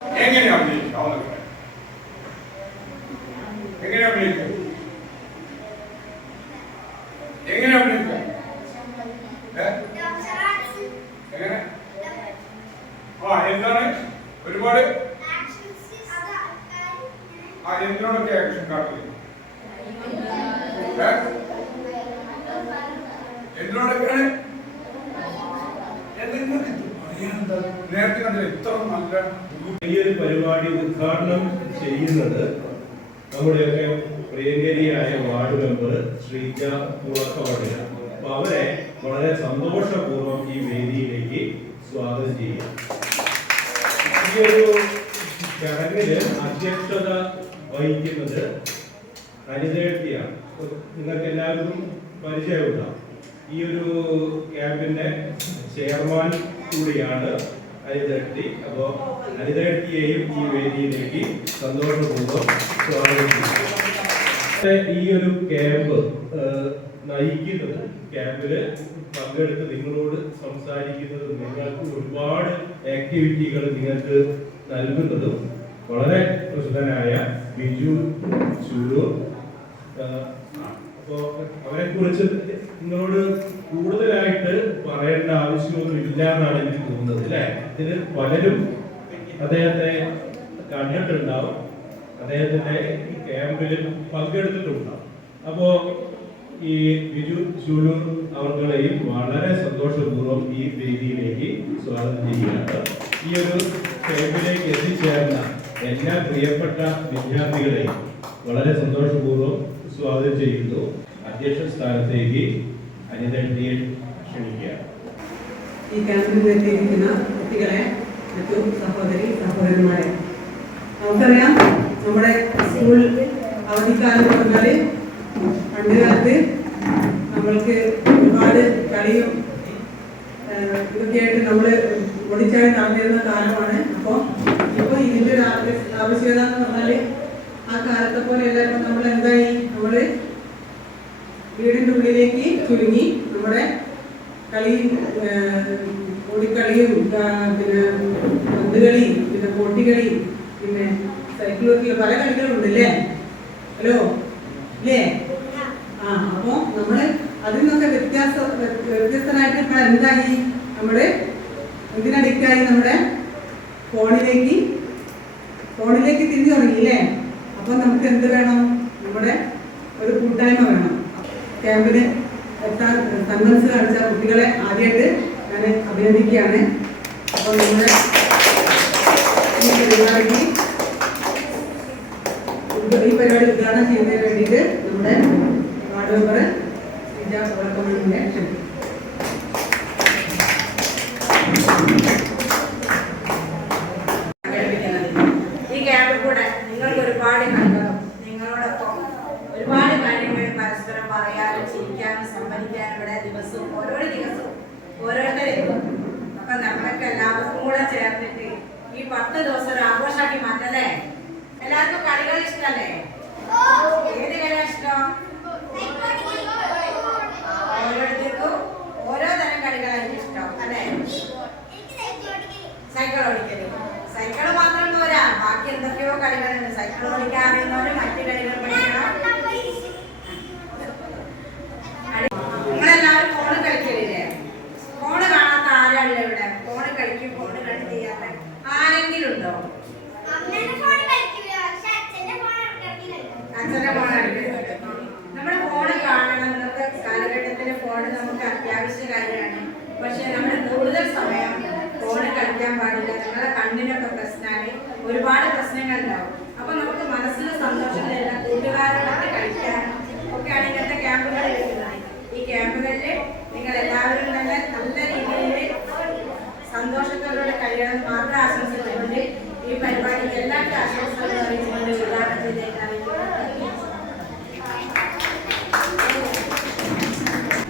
എങ്ങനെയാ അഭിനയിക്കുക? എങ്ങനെ അഭിനയിക്കുക? എങ്ങനെ അഭിനയിക്കുക? എങ്ങനെ? എന്താണ് ഒരുപാട് എന്തിനോടൊക്കെ ആക്ഷൻ കാട്ടുന്നത്? എന്തിനോടൊക്കെയാണ്? നേരത്തെ കണ്ടത് ഇത്ര നല്ല ഈ ഒരു പരിപാടി ഉദ്ഘാടനം ചെയ്യുന്നത് നമ്മുടെയൊക്കെ പ്രിയങ്കരിയായ വാർഡ് മെമ്പർ ശ്രീജ മുളക്കവടയ. അപ്പൊ അവരെ വളരെ സന്തോഷപൂർവ്വം ഈ വേദിയിലേക്ക് സ്വാഗതം ചെയ്യാം. ഈ ഒരു ചടങ്ങില് അധ്യക്ഷത വഹിക്കുന്നത് അനിതയാണ്. നിങ്ങൾക്ക് എല്ലാവർക്കും പരിചയമുണ്ടാവും. ഈ ഒരു ക്യാമ്പിന്റെ ചെയർമാൻ കൂടിയാണ് അനിതട്ടി. അപ്പോ അനിതട്ടിയെയും ഈ വേദിയിലേക്ക് സന്തോഷപൂർവ്വം സ്വാഗതം ചെയ്യുന്നു. ഈ ഒരു ക്യാമ്പ് നയിക്കുന്നത്, ക്യാമ്പില് പങ്കെടുത്ത് നിങ്ങളോട് സംസാരിക്കുന്നതും നിങ്ങൾക്ക് ഒരുപാട് ആക്ടിവിറ്റികൾ നിങ്ങൾക്ക് നൽകുന്നതും വളരെ പ്രസിദ്ധനായ ബിജു ചൂരൂർ. അപ്പോ അവരെ കുറിച്ച് നിങ്ങളോട് കൂടുതലായിട്ട് പറയേണ്ട ആവശ്യമൊന്നും ഇല്ല എന്നാണ് എനിക്ക് തോന്നുന്നത്, അല്ലെ? ഇതിന് പലരും അദ്ദേഹത്തെ കണ്ടിട്ടുണ്ടാവും, അദ്ദേഹത്തിന്റെ ക്യാമ്പിൽ പങ്കെടുത്തിട്ടുണ്ടാവും. അപ്പോ ഈ ബിജു ചൂലൂർ അവർകളെയും വളരെ സന്തോഷപൂർവ്വം ഈ വേദിയിലേക്ക് സ്വാഗതം ചെയ്യുകയാണ്. ഈ ഒരു ക്യാമ്പിലേക്ക് എത്തിച്ചേർന്ന എല്ലാ പ്രിയപ്പെട്ട വിദ്യാർത്ഥികളെയും വളരെ സന്തോഷപൂർവ്വം സ്വാഗതം ചെയ്യുന്നു. അധ്യക്ഷ സ്ഥാനത്തേക്ക് അനിതയെ ക്ഷണിക്കുക. ഈ ക്യാമ്പിൽ എത്തിയിരിക്കുന്ന കുട്ടികളെ, മറ്റു സഹോദരി സഹോദരന്മാരെ, നമുക്കറിയാം നമ്മുടെ സ്കൂൾ അവധിക്കാലം പറഞ്ഞാല് പണ്ട് കാലത്ത് നമ്മൾക്ക് ഒരുപാട് കളിയും ഇതൊക്കെയായിട്ട് നമ്മള് ഓടിച്ചാടി നടന്നിരുന്ന കാലമാണ്. അപ്പോൾ ഇപ്പോൾ ഇതിന്റെ ഒരു ആവശ്യകത എന്ന് പറഞ്ഞാല് ആ കാലത്തെ പോലെ എല്ലാവർക്കും നമ്മൾ എന്തായി, നമ്മള് വീടിന്റെ ഉള്ളിലേക്ക് ചുരുങ്ങി നമ്മുടെ കളി, ഓടിക്കളിയും പിന്നെ പന്തുകളിയും പിന്നെ പൊട്ടിക്കളിയും പിന്നെ സൈക്കിളൊക്കെ പല കളികളുണ്ട് അല്ലേ? ഹലോ അല്ലേ? അപ്പൊ നമ്മള് അതിൽ നിന്നൊക്കെ വ്യത്യസ്തനായിട്ട് ഇപ്പോൾ എന്തായി, നമ്മുടെ എന്തിനഡിക്റ്റായി, നമ്മുടെ ഫോണിലേക്ക് തിരിഞ്ഞു തുടങ്ങിയില്ലേ? അപ്പൊ നമുക്ക് എന്ത് വേണം? നമ്മുടെ ഒരു കൂട്ടായ്മ വേണം. ക്യാമ്പിന് എത്താൻ സന്മനസ് കാണിച്ച കുട്ടികളെ ആദ്യമായിട്ട് ഞാൻ അഭിനന്ദിക്കുകയാണ്. അപ്പോൾ നമ്മുടെ ഈ പരിപാടി ഉദ്ഘാടനം ചെയ്യുന്നതിന് വേണ്ടിയിട്ട് നമ്മുടെ വാർഡ് മെമ്പർ ശ്രീജ മുളക്കവടയെ ക്ഷണിക്കും. ഈ ക്യാമ്പിൽ കൂടെ നിങ്ങൾക്ക് ഒരുപാട് കളികളും നിങ്ങളോടൊപ്പം ഒരുപാട് കാര്യങ്ങൾ പരസ്പരം പറയാനും ചിരിക്കാനും സംവദിക്കാനും ഇവിടെ ദിവസവും ഓരോ ദിവസവും ഓരോരുത്തരും അപ്പൊ നമ്മളൊക്കെ എല്ലാവർക്കും കൂടെ ചേർന്നിട്ട് ഈ 10 ദിവസം ഒരു ആഘോഷമാക്കി മാറ്റല്ലേ? എല്ലാവർക്കും കളികൾ ഇഷ്ടമല്ലേ? ഏത് കളിയാ ഇഷ്ടം? ഓരോരുത്തർക്കും ഓരോ തരം കളികളായിരിക്കും ഇഷ്ടം അല്ലേ? സൈക്കിൾ ഓടിക്കല്, സൈക്കിൾ മാത്രം പോരാ, ബാക്കി എന്തൊക്കെയോ കളികളുണ്ട്. സൈക്കിൾ ഓടിക്കാൻ അറിയുന്നവര് മറ്റു കളികൾ പഠിക്കണം. നിങ്ങളെല്ലാവരും ഫോണ് കളിക്കലില്ലേ? ഫോണ് കാണാത്ത ആരാണ് ഇവിടെ? ഫോണ് കളിക്കും, ഫോണ് കണ്ട് ചെയ്യാത്ത ആരെങ്കിലും ഉണ്ടോ? അച്ഛന്റെ ഫോൺ എടുക്കുന്നത്. നമ്മുടെ ഫോണ് കാണണം. ഇന്നത്തെ കാലഘട്ടത്തിലെ ഫോണ് നമുക്ക് അത്യാവശ്യ കാര്യമാണ്. പക്ഷെ നമ്മൾ കൂടുതൽ സമയം ഫോണ് കളിക്കാൻ പാടില്ല. നിങ്ങളുടെ കണ്ണിനൊക്കെ പ്രശ്നമാണ്, ഒരുപാട് പ്രശ്നങ്ങൾ ഉണ്ടാവും. അപ്പൊ നമുക്ക് മനസ്സിന് സന്തോഷത്തിലെല്ലാം കൂട്ടുകാരോടൊക്കെ കളിക്കാനും ഒക്കെയാണ് ഇങ്ങനത്തെ ക്യാമ്പുകൾ എടുക്കുന്നത്. ഈ ക്യാമ്പുകളിൽ നിങ്ങൾ എല്ലാവരും തന്നെ നല്ല രീതിയിൽ സന്തോഷത്തോടെ കഴിയണം മാത്രം ആശംസിച്ചുകൊണ്ട് ഈ പരിപാടിക്ക് എല്ലാവരും ആശംസകൾ അറിയിച്ചുകൊണ്ട് ഉദ്ഘാടനം ചെയ്തേക്കാൻ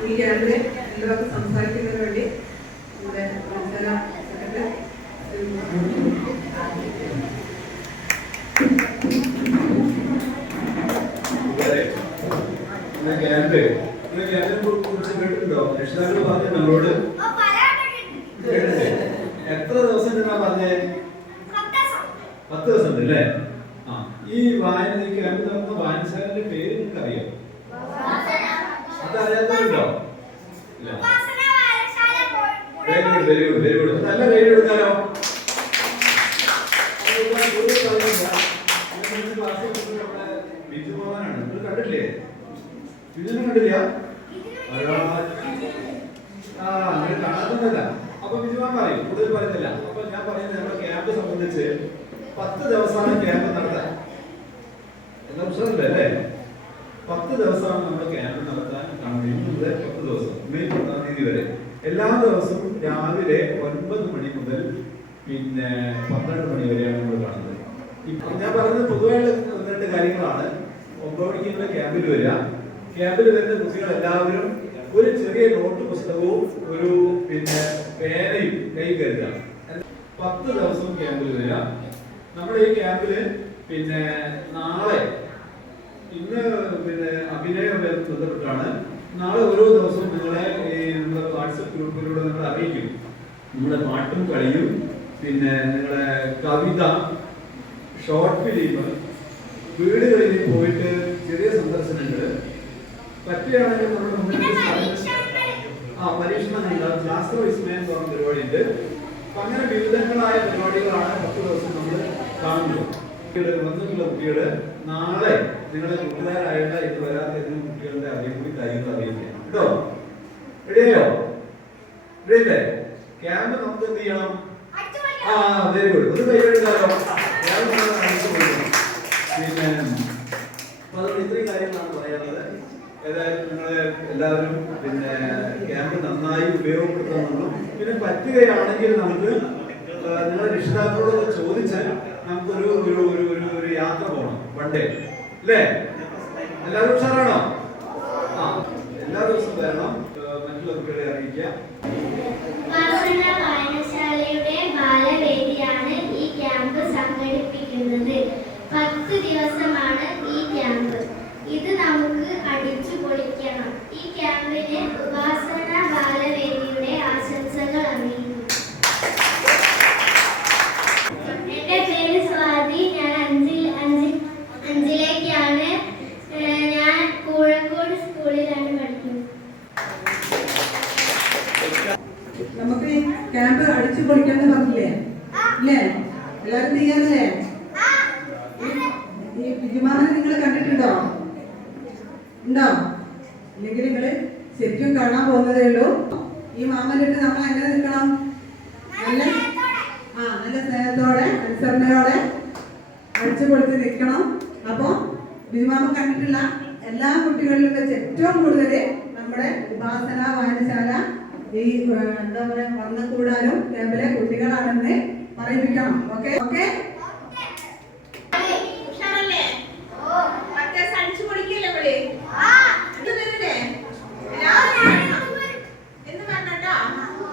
ഈ ക്യാമ്പിൽ എല്ലാവർക്കും സംസാരിക്കുന്നതിന് വേണ്ടി നമ്മുടെ മത്സര സെക്രട്ടറി കുറിച്ച് കേട്ടിട്ടുണ്ടോ? രക്ഷിതാക്കൾ പറഞ്ഞു നമ്മളോട് എത്ര ദിവസം പറഞ്ഞേ? 10 ദിവസം ഉണ്ട് അല്ലേ? ആ, ഈ വായന ക്യാമ്പ് നടന്ന വായനശാലയുടെ പേര് നിങ്ങൾക്ക് അറിയാം? അതറിയാത്തവരുണ്ടോ? ഇല്ല. Very good, very good, very good. നല്ല പേര് കൊടുക്കാലോ. ബിജുമോഹനാണ്, നിങ്ങൾ കണ്ടിട്ടില്ലേ? ബിജുവിനെ കണ്ടില്ല? അങ്ങനെ കാണാതൊന്നുമല്ല. അപ്പൊ ബിജുമാൻ പറയും, കൂടുതൽ പറയുന്നില്ല. അപ്പൊ ഞാൻ പറയുന്നത് നമ്മുടെ ക്യാമ്പ് സംബന്ധിച്ച് 10 ദിവസമാണ് ക്യാമ്പ് നടത്താൻ. എന്താ പ്രശ്നമില്ല അല്ലേ? 10 ദിവസമാണ് നമ്മൾ ക്യാമ്പ് നടത്താൻ കഴിയുന്നത്. 10 ദിവസം, മെയ് 10-ാം തീയതി വരെ. എല്ലാ ദിവസവും രാവിലെ 9 മണി മുതൽ പിന്നെ 12 മണി വരെയാണ് നമ്മൾ കാണുന്നത്. ഇപ്പൊ ഞാൻ പറയുന്നത് പൊതുവായുള്ള 1-2 കാര്യങ്ങളാണ്. 9 മണിക്ക് ക്യാമ്പിൽ വരിക. ക്യാമ്പിൽ വരുന്ന കുട്ടികൾ എല്ലാവരും ഒരു ചെറിയ നോട്ട് പുസ്തകവും ഒരു പിന്നെ പേനയും കൈ കരുതുക. 10 ദിവസം ക്യാമ്പിൽ വരിക. നമ്മുടെ ഈ ക്യാമ്പില് പിന്നെ നാളെ ഇന്ന് പിന്നെ അഭിനയവുമായി ബന്ധപ്പെട്ടാണ്. നാളെ ഓരോ ദിവസവും നിങ്ങളെ ഈ നമ്മുടെ വാട്സപ്പ് ഗ്രൂപ്പിലൂടെ നമ്മൾ അറിയിക്കും. നമ്മുടെ പാട്ടും കളിയും പിന്നെ നിങ്ങളുടെ കവിത, ഷോർട്ട് ഫിലിം, വീടുകളിൽ പോയിട്ട് ചെറിയ സന്ദർശനങ്ങൾ, പറ്റുകയാണെങ്കിൽ നമ്മുടെ മുന്നിൽ പരീക്ഷണങ്ങളുണ്ടാകും. ശാസ്ത്ര വിസ്മയം എന്ന് പറഞ്ഞ പരിപാടിയുണ്ട്. അപ്പൊ അങ്ങനെ വിവിധങ്ങളായ പരിപാടികളാണ് 10 ദിവസം നമ്മൾ കാണുന്നത്. വന്നിട്ടുള്ള കുട്ടികള് നാളെ നിങ്ങളുടെ കൂട്ടുകാരായുള്ള ഇത് വരാത്ത ഏതെങ്കിലും കുട്ടികളുടെ അറിയും കൂടി കാര്യങ്ങൾ അറിയിക്കാം കേട്ടോ. റെഡിയായോ? റെഡിയല്ലേ? ക്യാമ്പ് നമുക്ക് എന്ത് ചെയ്യണം? Very good. ഒരു കൈയെടുക്കാലോ. പിന്നെ അതുകൊണ്ട് ഇത്രയും കാര്യങ്ങളാണ് പറയാനുള്ളത്. ഏതായാലും നിങ്ങൾ എല്ലാവരും പിന്നെ ക്യാമ്പ് നന്നായി ഉപയോഗപ്പെടുത്തണമെന്നും പിന്നെ പറ്റുകയാണെങ്കിൽ നമുക്ക് നിങ്ങളുടെ രക്ഷിതാക്കളോട് ചോദിച്ച് നമുക്കൊരു ഒരു ഒരു ഒരു യാത്ര പോകണം. വൺഡേ അല്ലേ? എല്ലാവരും ഉഷാറാണോ? ആ, എല്ലാ ദിവസവും വരണം. മറ്റുള്ള കുട്ടികളെ അറിയിക്കാം. വായനശാലയുടെ ബാലവേദിയാണ് ഈ ക്യാമ്പ് സംഘടിപ്പിക്കുന്നത്. 10 ദിവസമാണ് ഈ ക്യാമ്പ്. ഇത് നമുക്ക് അടിച്ചു പൊളിക്കണം. ഈ ക്യാമ്പിന് ഉപാസന ബാലവേദിയുടെ ആശംസകൾ അറിയിക്കുന്നു. എന്റെ പേര് സ്വാതി. ഞാൻ അഞ്ചിലേക്കാണ്. ഞാൻ കൂഴക്കോട് സ്കൂളിലാണ് പഠിക്കുന്നത്. നമുക്ക് ഈ ക്യാമ്പ് അടിച്ചു പൊളിക്കാന്ന് പറഞ്ഞില്ലേ? ഇല്ലേ? എല്ലാവരും ചെയ്യാറില്ലേ? ഈ ബിജുമാമനെ നിങ്ങൾ കണ്ടിട്ടുണ്ടോ? ഉണ്ടോ? ഇല്ലെങ്കിൽ നിങ്ങള് ശരിക്കും കാണാൻ പോകുന്നതേ ഉള്ളൂ. ഈ മാമനിട്ട് നമ്മൾ എങ്ങനെ നിൽക്കണം? നല്ല സ്നേഹത്തോടെ അനുസരണയോടെ അടിച്ചു പൊളിച്ച് നിൽക്കണം. അപ്പൊ ബിജുമാമ കണ്ടിട്ടുള്ള എല്ലാ കുട്ടികളിലും വെച്ച് ഏറ്റവും കൂടുതൽ നമ്മുടെ ഉപാസന വായനശാല ഈ എന്താ പറയാ വന്നുകൂടാനും ക്യാമ്പിലെ കുട്ടികളാണെന്ന് പറയിപ്പിക്കണം. Okay okay.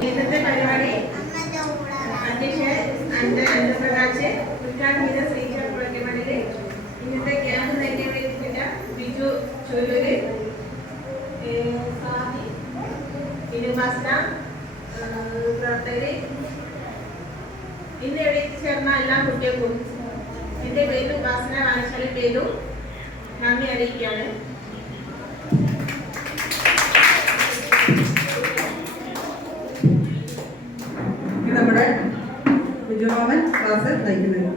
ഇന്നത്തെ പരിപാടി അധ്യക്ഷ ഉദ്ഘാടന ശ്രീചാർമണില് ഇന്നത്തെ ക്യാമ്പ് നയിക്കാൻ ബിജു ചൊല്ലൂര്, സാദി, ഇനുമാസ്റ്റ പ്രവർത്തകര്, ഇന്ന് ഇവിടെ ചേർന്ന എല്ലാ കുട്ടികൾക്കും എന്റെ പേരും ഉപാസന വായനശാല പേരും നന്ദി അറിയിക്കുകയാണ്. നമ്മുടെ ബിജുമാമൻ ക്ലാസ് നയിക്കുന്നത്.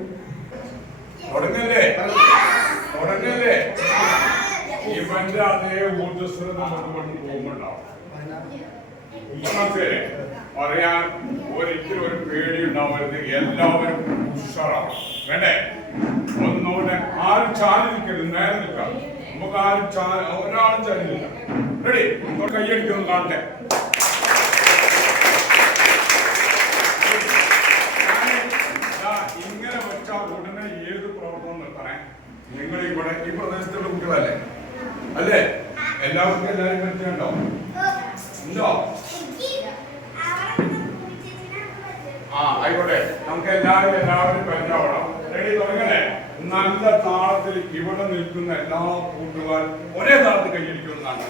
തുടങ്ങല്ലേ? ഇവന്റെ അതേ ഊർജ്ജസ്വരം നമുക്ക് കൊണ്ട് പോകുന്നുണ്ടാവും. പറയാൻ ഒരിക്കലും ഒരു പേടി ഉണ്ടാവരുത്. എല്ലാവരും ഉഷാറാവും. വേണ്ടേ? ഒന്നുകൂടെ ആരും ചാരി നിൽക്കരുത്, നേരെ നിൽക്കാം. നമുക്ക് ആരും ഒരാളും ചാരി നിൽക്കാം. റെഡി? കയ്യടിക്കുന്നു കാണട്ടെ. ഇങ്ങനെ വെച്ചാൽ ഉടനെ ഏത് പ്രവർത്തനം നിർത്തണേ? നിങ്ങൾ ഇവിടെ ഈ പ്രദേശത്തുള്ള കുട്ടികളല്ലേ? അല്ലേ? എല്ലാവർക്കും എല്ലാവരും പറ്റുന്നുണ്ടോ? ഉണ്ടോ? ആയിക്കോട്ടെ. നമുക്ക് എല്ലാവരും പരിചയപ്പെടാം. റെഡി? തുടങ്ങണേ? നല്ല താളത്തിൽ ഇവിടെ നിൽക്കുന്ന എല്ലാ കൂട്ടുകാരും ഒരേ താളത്തിൽ കൈയടിക്കുന്നതാണ്.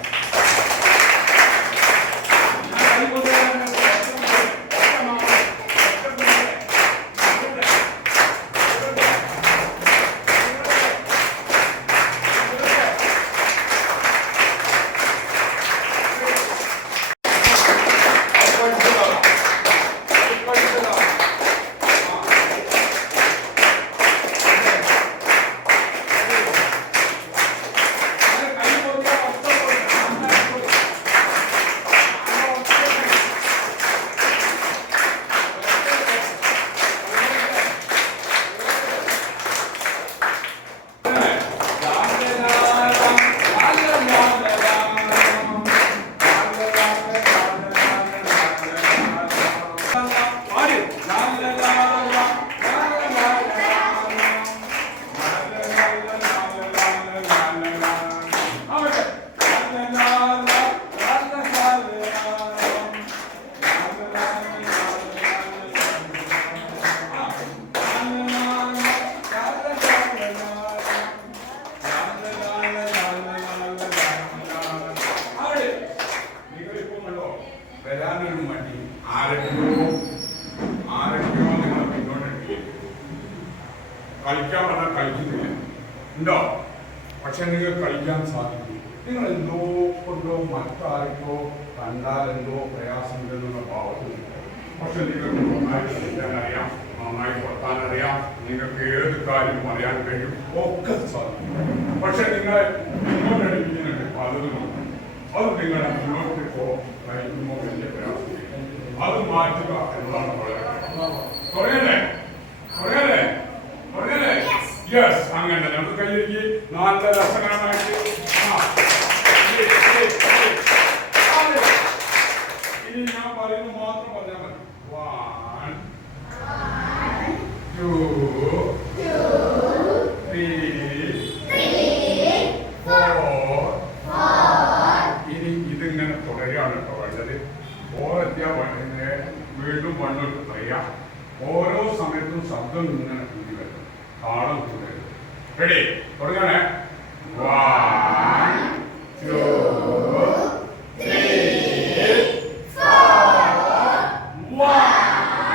കളിക്കാൻ പറഞ്ഞാൽ കളിക്കുന്നില്ല ഉണ്ടോ? പക്ഷെ നിങ്ങൾക്ക് കളിക്കാൻ സാധിക്കും. നിങ്ങൾ എന്തോ കൊണ്ടോ മറ്റാർക്കോ കണ്ടാലെന്തോ പ്രയാസമുണ്ടെന്നുള്ള ഭാവത്തിൽ, പക്ഷെ നിങ്ങൾക്ക് നന്നായിട്ട് കളിക്കാൻ അറിയാം, നന്നായി കൊട്ടാൻ അറിയാം, നിങ്ങൾക്ക് ഏത് കാര്യം അറിയാൻ കഴിയും, ഒക്കെ സാധിക്കും. പക്ഷെ നിങ്ങളെ മുന്നോട്ടടിപ്പിക്കുന്നുണ്ട് പലതും. അത് നിങ്ങളെ മുന്നോട്ട് കഴിക്കുമ്പോൾ വലിയ പ്രയാസം. അത് മാറ്റുക എന്നതാണ് പറയല്ലേ? യെസ്, അങ്ങനെ നമുക്ക് കയ്യിലേക്ക് നല്ല രസകരമായിട്ട് ഇനി ഞാൻ പറയുന്നത് മാത്രം പറഞ്ഞാൽ മതി. 1 2 3 4. ഇനി ഇതിങ്ങനെ തുടരുകയാണ് കേട്ടോ വേണ്ടത്. ഓരെത്തിയാ വീണ്ടും മണ്ണോട്ട് പറയാം. ഓരോ സമയത്തും ശബ്ദം ഇങ്ങനെ കൂടി വരും, താളം കൂടി വരും. റെഡി? തുടങ്ങണേ. 1 2 3 4. 1 2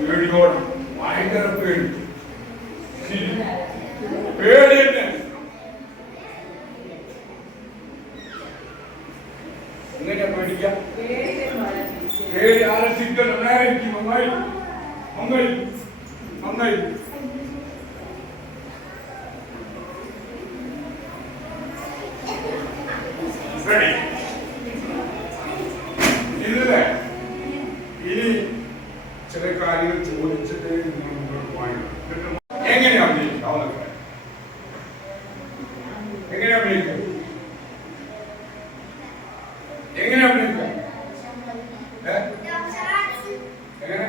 പേടിയോട് ഭയങ്കര പേടി. പേടി തന്നെ. എങ്ങനെയാ പേടിക്കാം? പേടി ആരെ ചിരിക്കണം? നേരെ നന്നായി നന്നായി നന്നായി. റെഡി? ഇല്ലേ? ഇനി ചില കാര്യങ്ങൾ ചോദിച്ചിട്ട് നിങ്ങൾ മുന്നോട്ട് പോകണം. എങ്ങനെയാ അഭിനയിക്കുക? എങ്ങനെയാ അഭിനയിക്കുക? എങ്ങനെയാ അഭിനയിക്കുക? എങ്ങനെ?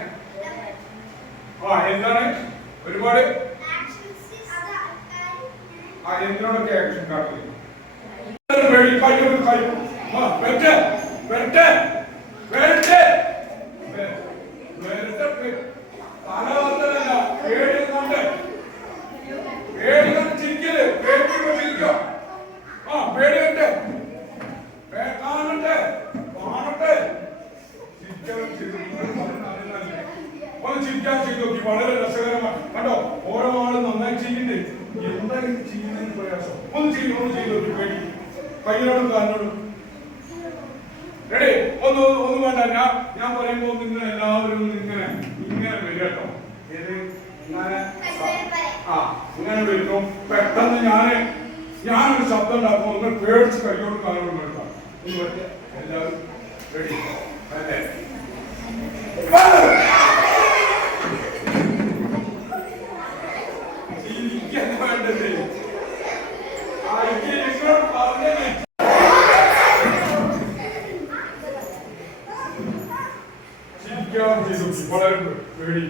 എന്താണ് ഒരുപാട് എന്തിനോടൊക്കെ ആക്ഷൻ കാട്ടുന്നത്? വളരെ രസകരമാണ് കണ്ടോ. ഓരോ ആളും നന്നായി ചെയ്യുന്നുണ്ട്. എന്തായാലും ചെയ്യുന്നതിന് പ്രയാസം. ഒന്ന് ചെയ്തു പേടി കയ്യിനോടും കാലിനോടും. റെഡി? ഒന്നും വേണ്ട. ഞാൻ പറയുമ്പോ നിങ്ങൾ എല്ലാവരും ഇങ്ങനെ വരിക കേട്ടോ. ഏത് ഇങ്ങനെ ഇങ്ങനെ വരുന്നു. പെട്ടെന്ന് ഞാനൊരു ശബ്ദം ഉണ്ടാക്കും. നിങ്ങൾ പേടിച്ച് കയ്യോടും കാലിനോടും എടുക്കാം. എല്ലാവരും റെഡി അല്ലേ? പഠിക്കുകയാണ് ചെയ്തു. വളരെ പേടി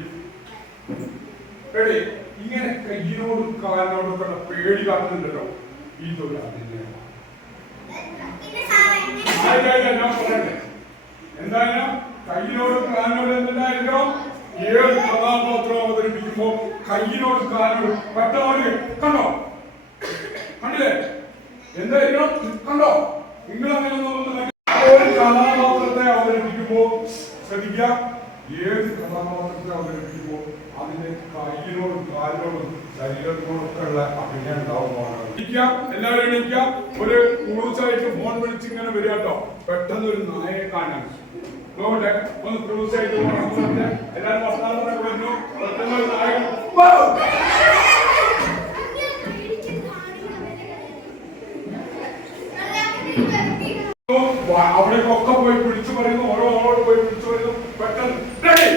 പേടി ഇങ്ങനെ കയ്യിനോടും കാലിനോടും ഒക്കെ പേടി കാട്ടുന്നുണ്ടല്ലോ ഈ തൊഴിലാളിനെ. ഞാൻ പറയട്ടെ എന്തായാലും കയ്യിനോടും കാലിനോടും എന്തുണ്ടായിരിക്കണം? ഏത് കഥാപാത്രം അവതരിപ്പിക്കുമ്പോ കയ്യിനോടും കാലിനോടും പെട്ടെന്ന് കണ്ടോ കണ്ടില്ലേ എന്തായിരിക്കണം? കണ്ടോ നിങ്ങൾ അങ്ങനെ ഒരു കഥാപാത്രത്തെ അവതരിപ്പിക്കുമ്പോ ശ്രദ്ധിക്കുക. ഏത് കഥാപാത്രത്തെ അവതരിപ്പിക്കുമ്പോ അതിന്റെ കയ്യിനോടും കാലിനോടും ശരീരത്തിനോടൊക്കെ ഉള്ള അഭിനയം ഉണ്ടാവുന്നതാണ്. എല്ലാവരും എണീക്കുക. ഒരു ക്രൂസായിട്ട് ഫോൺ വിളിച്ച് ഇങ്ങനെ വരിക കേട്ടോ. പെട്ടെന്ന് ഒരു നായയെ കാണാൻ നോക്കട്ടെ. ഒന്ന് ക്രൂസായിട്ട് എല്ലാവരും വർത്തമാനം വരുന്നു. പെട്ടെന്ന് ഒരു നായകൻ അവിടേക്കൊക്കെ പോയി പിടിച്ചു പറയുന്നു. ഓരോ ആളോട് പോയി പിടിച്ചു പറയുന്നു. പെട്ടെന്ന് റെഡി.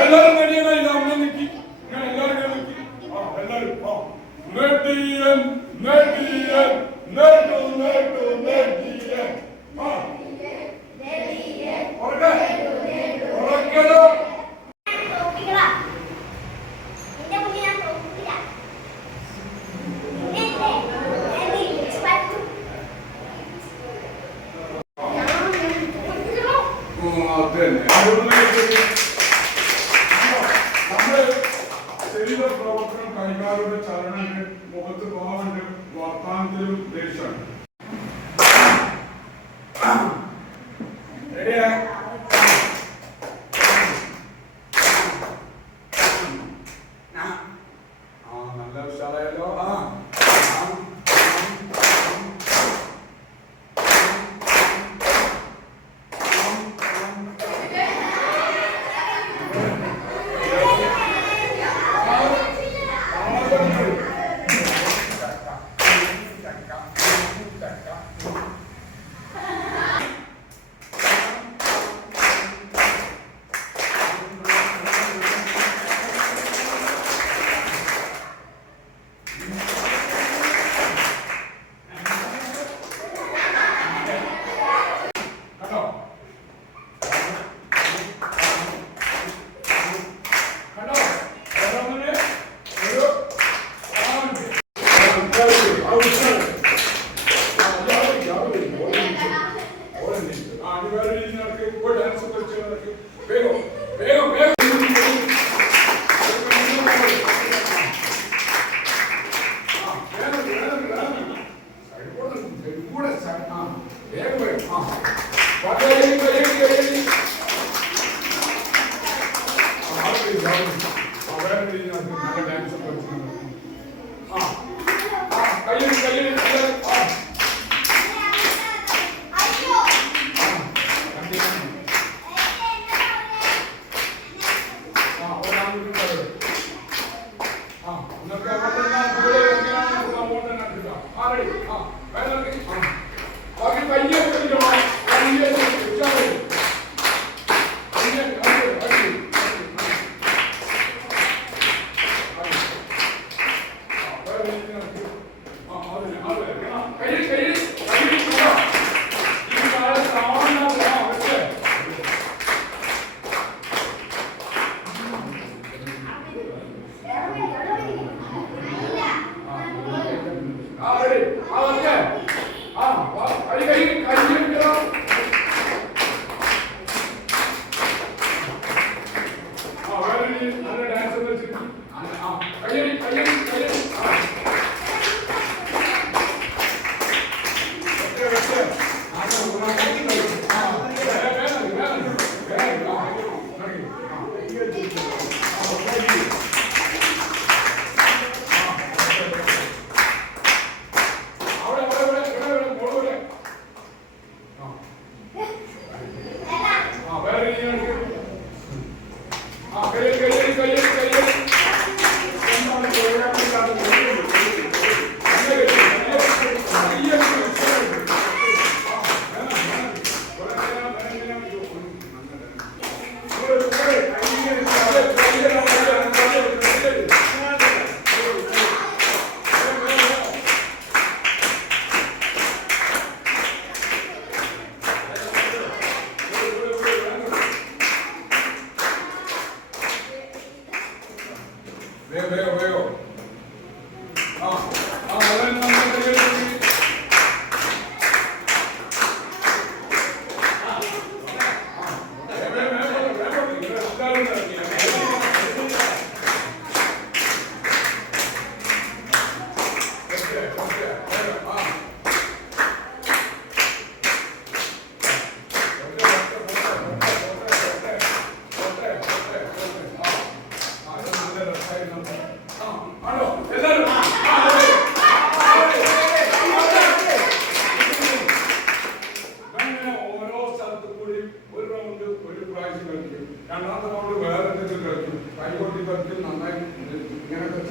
എല്ലാരും റെഡിയാണ്. അവിടെ നിൽക്കി എല്ലാവരും നിൽക്കി. എല്ലാവരും നെടിയൻ നെടിയൻ നെടു നെടു നെടിയൻ. ഉറക്കലോ നമ്മുടെ ശരീര പ്രവർത്തനം കൈകാലുടെ ചലനങ്ങൾ മുഖത്ത് ഭാവന്റെ വർത്താനത്തിലും ദേഷ്യം. നല്ല ഉഷാറായല്ലോ.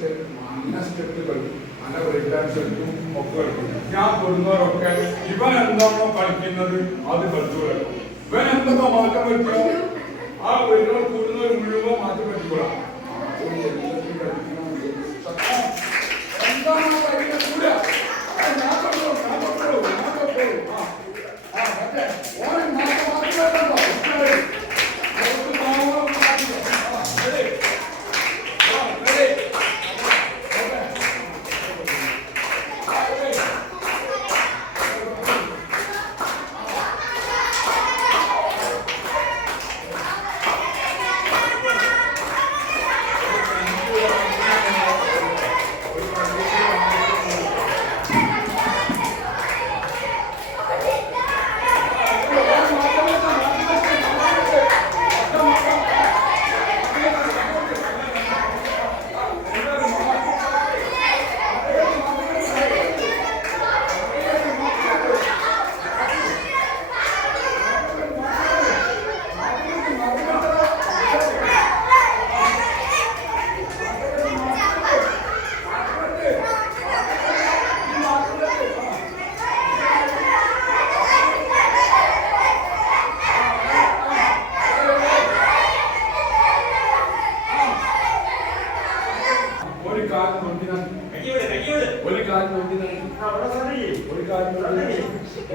നല്ല സ്റ്റെപ്പ് കളിക്കും, നല്ല ബ്രേക്ക് ഡാൻസ് കളിക്കും, ഒക്കെ കളിക്കും. ഞാൻ കൊടുക്കുന്നവരൊക്കെ ഇവൻ എന്താണോ കളിക്കുന്നത് അത് കളിച്ചു കളിക്കും. ഇവൻ എന്തൊക്കെ മാറ്റം വരുത്തിയോ ആ വരുന്നവർ കൂടുന്നവർ മുഴുവൻ മാറ്റം വരുത്തിക്കൊള്ളാം. എന്താണ് കൂടെ ഞാൻ തൊട്ടോളൂ, ഞാൻ തൊട്ടോളൂ, ഞാൻ തൊട്ടോളൂ. ആ മറ്റേ ഓരോ മാറ്റം മാറ്റം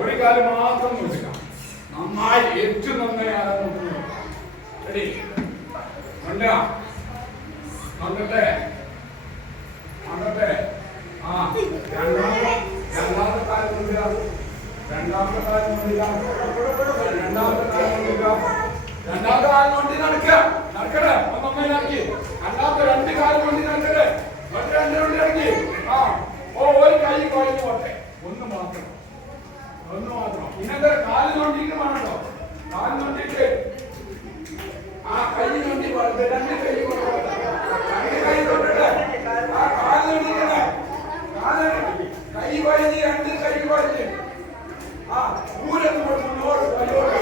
ഒരു കാലം മാത്രം നോക്കാം. നന്നായി ഏറ്റവും നന്നായി ആരാ നോക്കുന്നത്? റെഡി? നോക്കട്ടെ നോക്കട്ടെ. ആ രണ്ടാമത്തെ കാലം നോക്കുക, രണ്ടാമത്തെ കാലം നോക്കുക, രണ്ടാമത്തെ കാലം നോക്കുക, രണ്ടാമത്തെ കാലം കൊണ്ട് നടക്കുക. നടക്കട്ടെ, നന്നായി നടക്കി. രണ്ടാമത്തെ രണ്ട് കാലം കൊണ്ട് നടക്കട്ടെ, മറ്റു രണ്ട് കൊണ്ട് നടക്കി. ആ ഓ ഒരു കൈ കുഴഞ്ഞു പോട്ടെ, ഒന്ന് മാത്രം, ഒന്ന് മാത്രം. ഇന്നത്തെ കാല് നോണ്ടിട്ട് വേണോ? കാല് നോണ്ടിട്ട് ആ കൈ നോണ്ടി പോട്ടെ, രണ്ട് കൈ കൊണ്ടോട്ടെ, രണ്ട് കൈ കൊണ്ടോട്ടെ. ആ കാല് നോണ്ടിട്ടെ, കാല് കൈ കുഴഞ്ഞ്, രണ്ട് കൈ കുഴഞ്ഞ്. ആ ഊരത്ത് മുന്നോട്ട് കൈയോട്ട്.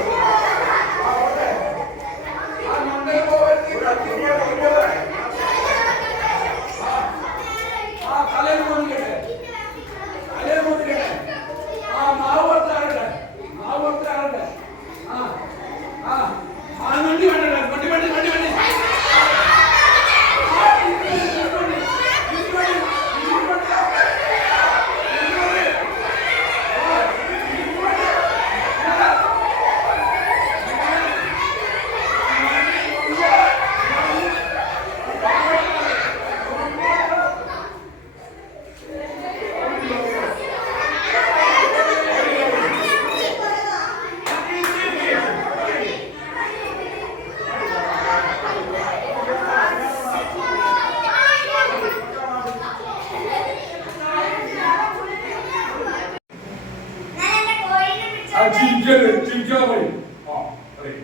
ആ ഓട്ടെ. ആ മണ്ടേ പോവരുത്. ആ തലയിൽ നോക്കിട്ടെ, തലയിൽ നോക്കിട്ടെ. ആ മാവോർത്താറുണ്ട്, മാവോർത്താറുണ്ട്. ആ ആ ആ വണ്ടി വേണ്ട, വണ്ടി വണ്ടി വണ്ടി വണ്ടി. ചിരിക്കാ പോയി. ആ ready.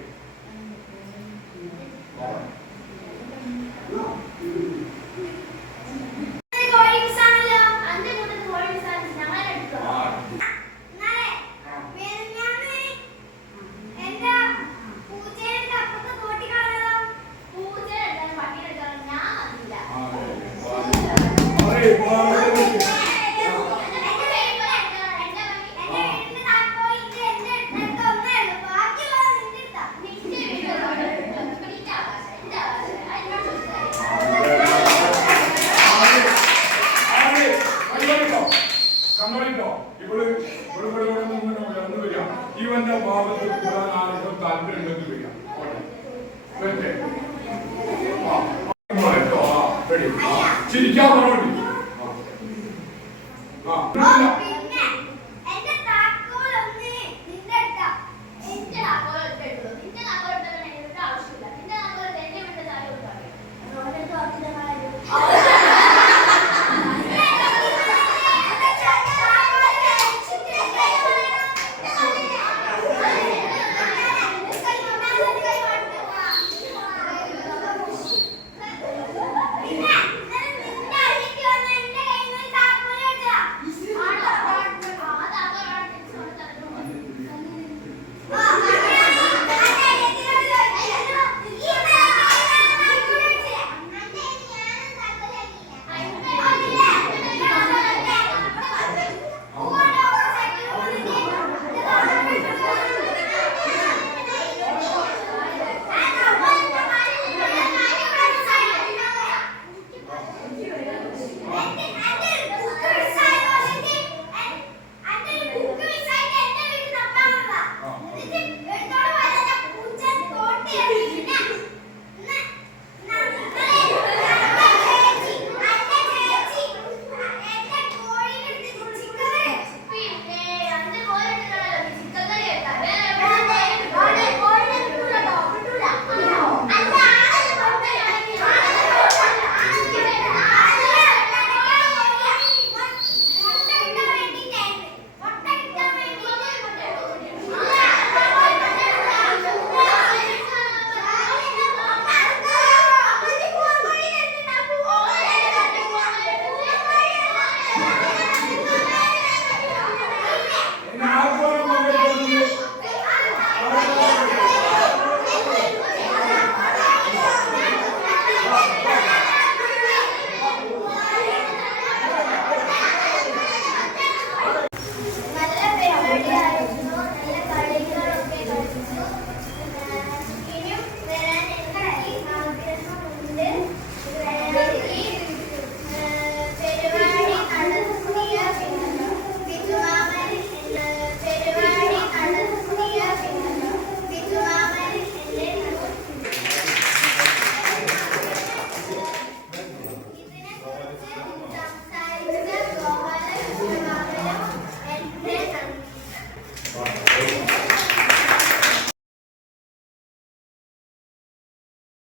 ഇവന്റെ ഭാഗത്ത് കൂടാൻ ആർക്കും താല്പര്യമുണ്ടെന്ന് വരിക. ചിരിക്കാൻ പറഞ്ഞോണ്ടി